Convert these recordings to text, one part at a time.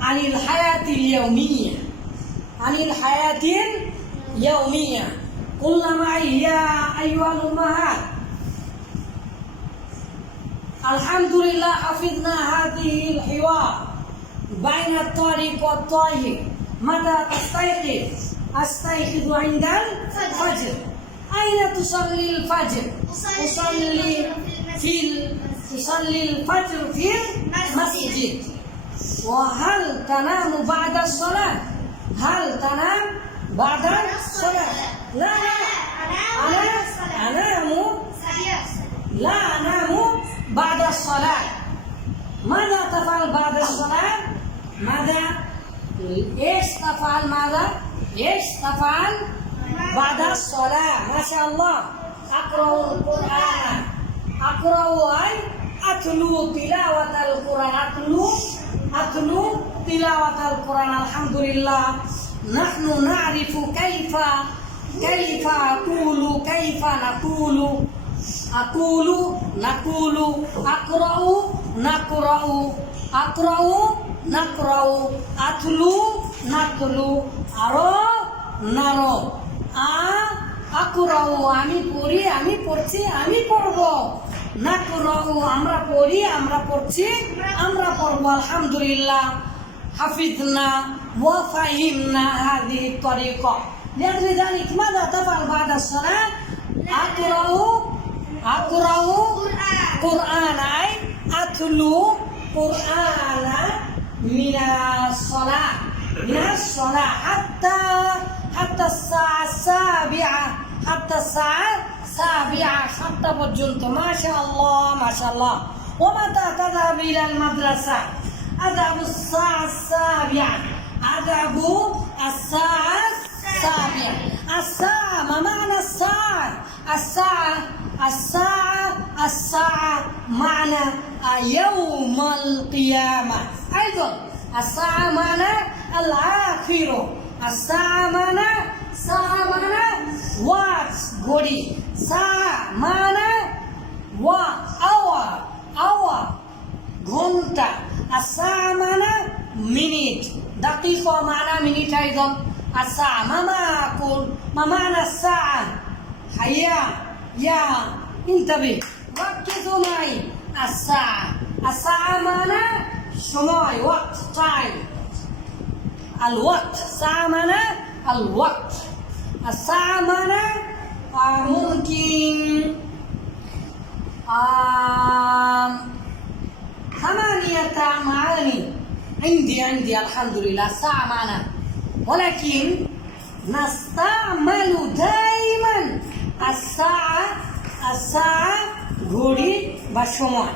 عن الحياة اليومية. عن الحياة اليومية. قلنا معي يا أيها الأمهات. الحمد لله حفظنا هذه الحوار بين الطريق والطائر متى تستيقظ أستيقظ عند الفجر. أين تصلي الفجر؟ أصلي في تصلي الفجر في المسجد. وهل تنام بعد الصلاة؟ هل تنام بعد الصلاة؟ لا لا أنا أنام لا أنام بعد الصلاة ماذا تفعل بعد الصلاة؟ ماذا؟ إيش تفعل ماذا؟ إيش تفعل بعد الصلاة؟ ما شاء الله أقرأ القرآن أقرأ أي أتلو تلاوة القرآن أتلو আতলু তিলাওয়াতাল কোরআন, আলহামদুলিল্লাহ। নাহনু নারিফু কাইফা কাইফা কুলু কাইফা না কুলু আকুলু নাকুলু, আকরাউ নাকরাউ আকরাউ নাকরাউ, আতলু নাকলু আরও নারো। আ, আকুরাউ, আমি পড়ি, আমি পড়ছি, আমি পড়ব। না কুরাও আমরা পড়ি আমরা পড়ছি আমরা পড়ব আলহামদুলিল্লাহ حفظنا وفهمنا هذه الطريقة لأجل ذلك ماذا تفعل بعد الصلاة؟ أقرأ أقرأ قرآن أي أتلو قرآن من الصلاة من الصلاة حتى حتى الساعة السابعة حتى الساعة السابعة حتى পর্যন্ত ما شاء الله ما شاء الله ومتى تذهب إلى المدرسة أذهب الساعة السابعة أذهب الساعة السابعة الساعة ما معنى الساعة الساعة الساعة الساعة معنى يوم القيامة أيضا الساعة معنى الآخر الساعة معنى ساعة معنى وات غوري ساعة معنى و أور أور ঘন্টা الساعة معنى minute دقيقة معنى minute أيضا الساعة ما معقول ما معنى الساعة حيا يا انتبه ركزوا معي الساعة الساعة معنى সময় وقت time الوقت ساعة معنى الوقت الساعة معنى آه، ممكن آم، ثمانية معاني عندي عندي الحمد لله ساعة معنا ولكن نستعمل دائما الساعة الساعة ঘড়ি বা সময়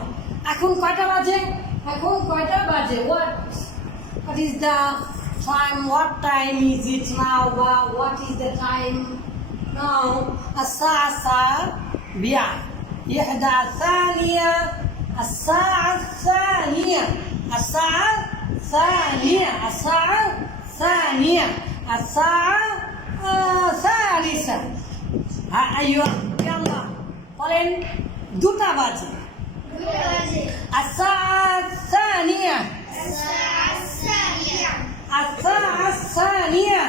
এখন কয়টা বাজে এখন কয়টা বাজে what what is the time, what time is it now? What is the time now? الساعة بيع إحدى الثانية الساعة الثانية الساعة الثانية الساعة الثانية الساعة الثالثة أيوة يلا قولين دوتا باجي الساعة الثانية الساعة الثانية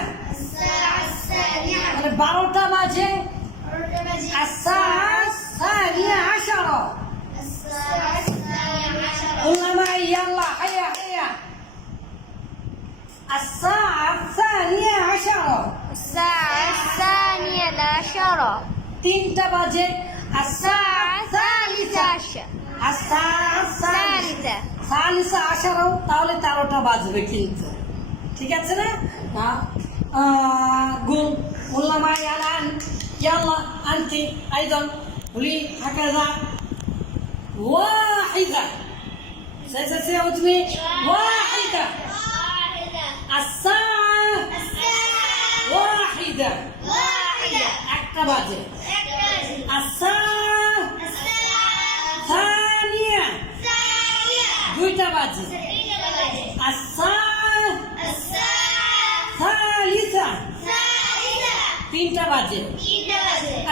মানে বারোটা বাজে الساعة الثانية عشرة قلنا معي يلا هيا هيا الساعة الثانية عشرة الساعة الثانية عشرة তিনটা বাজে الساعة الثالثة عشر الساعة الثالثة الثالثة সালিসা আসারও তাহলে তেরোটা বাজবে কিন্তু ঠিক আছে না? গুম। বললাম আই আর আন। ইয়াল্লা আনতি আইজন। বলি হাকাজা ওয়াহিদা। সে সে সে তুমি। ওয়াহিদা। আসা ওয়াহিদা। একটা বাজে। আসা সানিয়া। দুইটা বাজে। আসা সালিসা তিনটা বাজে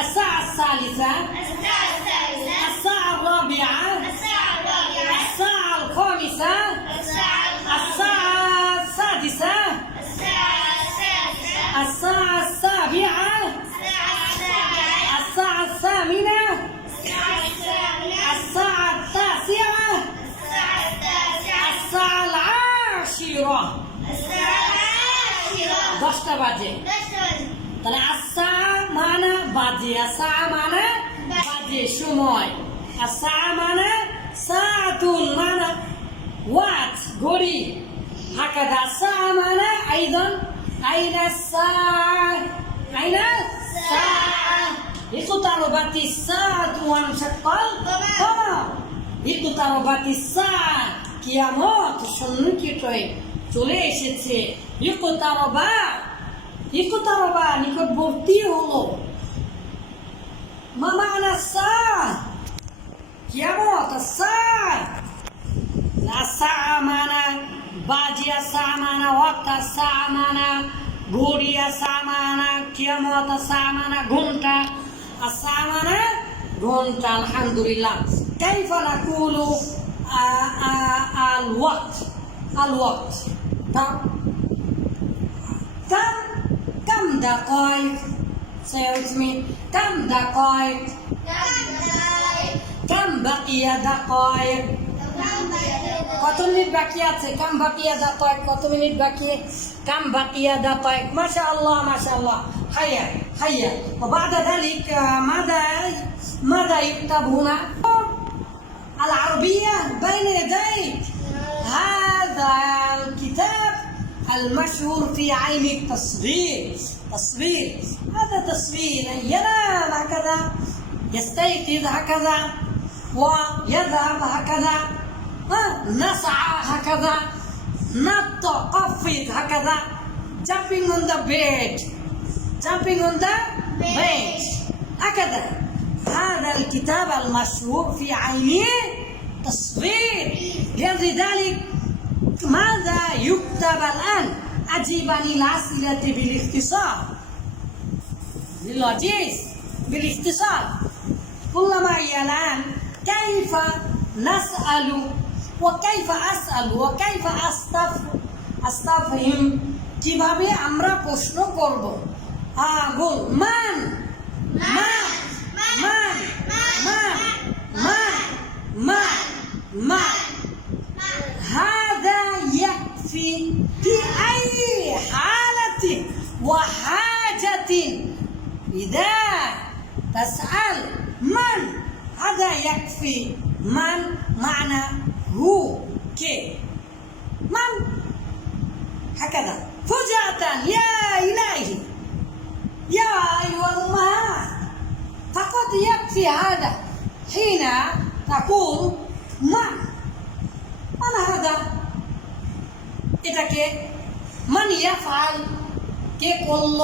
আসা সালিসা আসা রাবিয়া আসা খামিসা আসা সাদিসা আসা সাবিয়া দশটা বাজে। তাহলে আসা মানে বাজে আসা মানে বাজে সময়। আসা মানে সাতুন মানে ওয়াচ ঘড়ি। হাকাদা সা মানে আইদন। আইনা সা আইনা সা। sekal kama itu taruh bati sa কিয়ামত সন্নিকটে চলে এসেছে। ইকো Ikaw taraban, ikaw bulti hulo. Mama na sa! Kaya mo, ta sa! Nasa amana, badia sa amana, wakta sa amana, guria sa amana, kaya mo, ta sa amana, gunta, asa amana, gunta, alhamdulillah. Kaifa na kulo, al-wakt, al-wakt. Tá? Tá? كم كم دقائق سيسمي كم دقائق كم بقي دقائق কত minute বাকি আছে কাম বাকিয়া দা কয়েক কত minute বাকি কাম বাকিয়া দা কয়েক মাশা আল্লাহ মাশা আল্লাহ হাইয়া হাইয়া وبعد ذلك آه، ماذا ماذا يكتب هنا العربية بين يديك هذا الكتاب المشهور في عين التصوير. تصوير. هذا تصوير. ينام هكذا يستيقظ هكذا ويذهب هكذا نسعى هكذا نط قفز هكذا. Jumping on the bed. Jumping on the bed. هكذا. هذا الكتاب المشهور في عينه تصوير لذلك ماذا يكتب الآن أجيب عن الأسئلة بالاختصار بالوجيز بالاختصار قل معي الآن كيف نسأل وكيف أسأل وكيف أستف أستفهم কিভাবে আমরা প্রশ্ন করব হ্যাঁ বল মান মান মান মান মান মান মান هذا يكفي في أي حالة وحاجة. إذا تسأل من هذا يكفي؟ من معنى هو. كي من؟ هكذا. فجأة. يا إلهي. يا أيها الأمهات. فقط يكفي هذا. حين تقول من এটাকে মান ইয়াফআল কে করল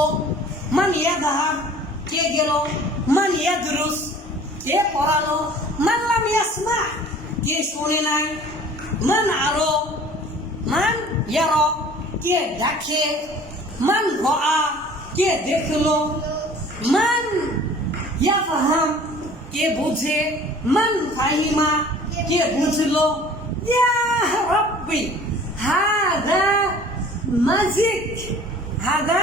মান ইয়াদহাব কে গেল মান ইয়াদরুস কে পড়ালো মান লাম ইয়াসমা কে শুনে নাই, মান আরও, মান ইয়ার, কে দেখে মান রা কে দেখল, মান ইয়াফহাম কে বুঝে, মান ফাহিমা, কে বুঝলো, ইয়া রব্বি। هذا مزيك هذا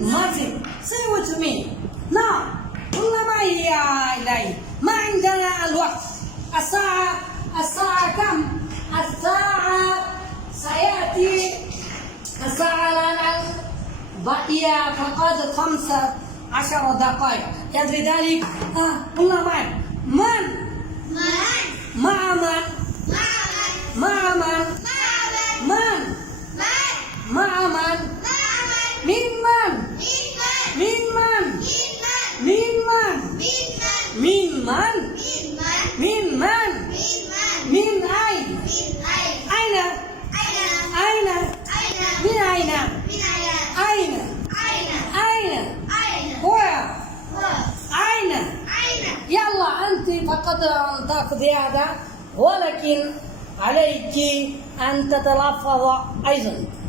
مزيك say what you نعم والله ما هي إلهي. ما عندنا الوقت. الساعة الساعة كم؟ الساعة سيأتي. الساعة الآن بقي فقط خمسة عشر دقائق. يدري ذلك؟ آه. والله معي من؟ مع من؟ مع من؟ مع من؟ Ma'aman. Mimman. Mimman. Mimman. Mimman. Mimman. Min ay. Ayna. Ayna. Min ayna. Ayna. Ayna. Hua. Ayna. يلا أنت فقط أن تقضي هذا ولكن عليك أن تتلفظ أيضا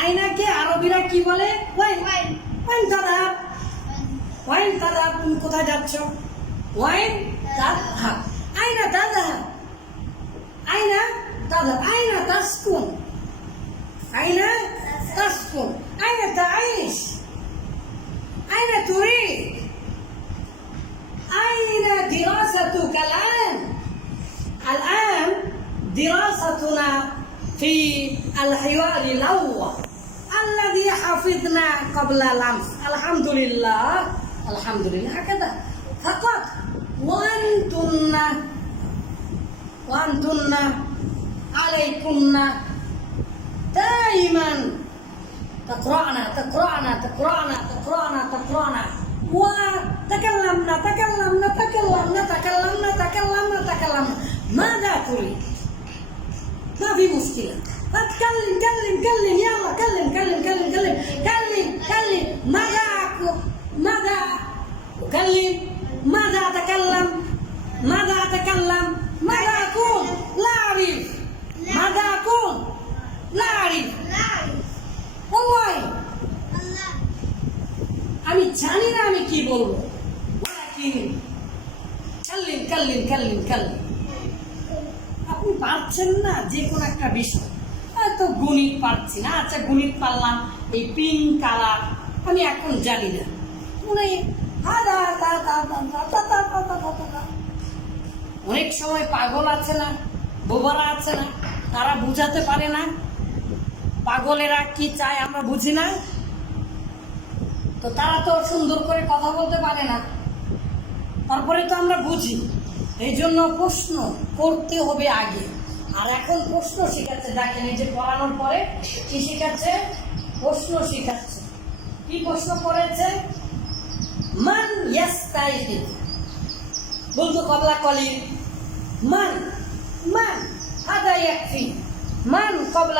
وين أين كي আরবিরা কি বলে ওয়াইন ওয়াইন ওয়াইন তাদাব ওয়াইন তাদাব তুমি কোথায় যাচ্ছ ওয়াইন তাদহাব আইনা তাদহাব আইনা তাদহাব আইনা তাসকুন আইনা তাসকুন আইনা তাঈশ আইনা তুরিদ أين دراستك الآن؟ الآن دراستنا في الحوار الأول الذي حفظنا قبل الأمس الحمد لله الحمد لله هكذا فقط وأنتن وأنتن عليكن دائما تقرأنا تقرأنا تقرأنا تقرأنا تقرأنا وتكلمنا تكلمنا تكلمنا تكلمنا تكلمنا تكلمنا ماذا تريد؟ ما في مشكلة اتكلم كلم كلم يلا كلم كلم كلم كلم كلم كلم ماذا أقول ماذا أكلم ماذا أتكلم ماذا أتكلم ماذا أقول لا أعرف ماذا أقول لا أعرف لا والله الله আমি জানি না আমি কি বলবো ওয়ালাকিন কাল্লিন কাল্লিন কাল্লিন কাল্লিন আপনি পারছেন না যে কোনো একটা বিষয় তো গণিত পারছি না আচ্ছা গণিত পারলাম এই পিঙ্ক কালার আমি এখন জানি না অনেক সময় পাগল আছে না বোবারা আছে না তারা বুঝাতে পারে না পাগলেরা কি চায় আমরা বুঝি না তো তারা তো সুন্দর করে কথা বলতে পারে না তারপরে তো আমরা বুঝি এই জন্য প্রশ্ন করতে হবে আগে আর এখন প্রশ্ন শিখাচ্ছে, দেখেন এই যে পড়ানোর পরে কি শেখাচ্ছে? প্রশ্ন শেখাচ্ছে। কি প্রশ্ন করেছে? মান ইয়াস্তাইহি। বলতো কবলা কলির, মান মান, আদা ইয়াকফি। মান কবলা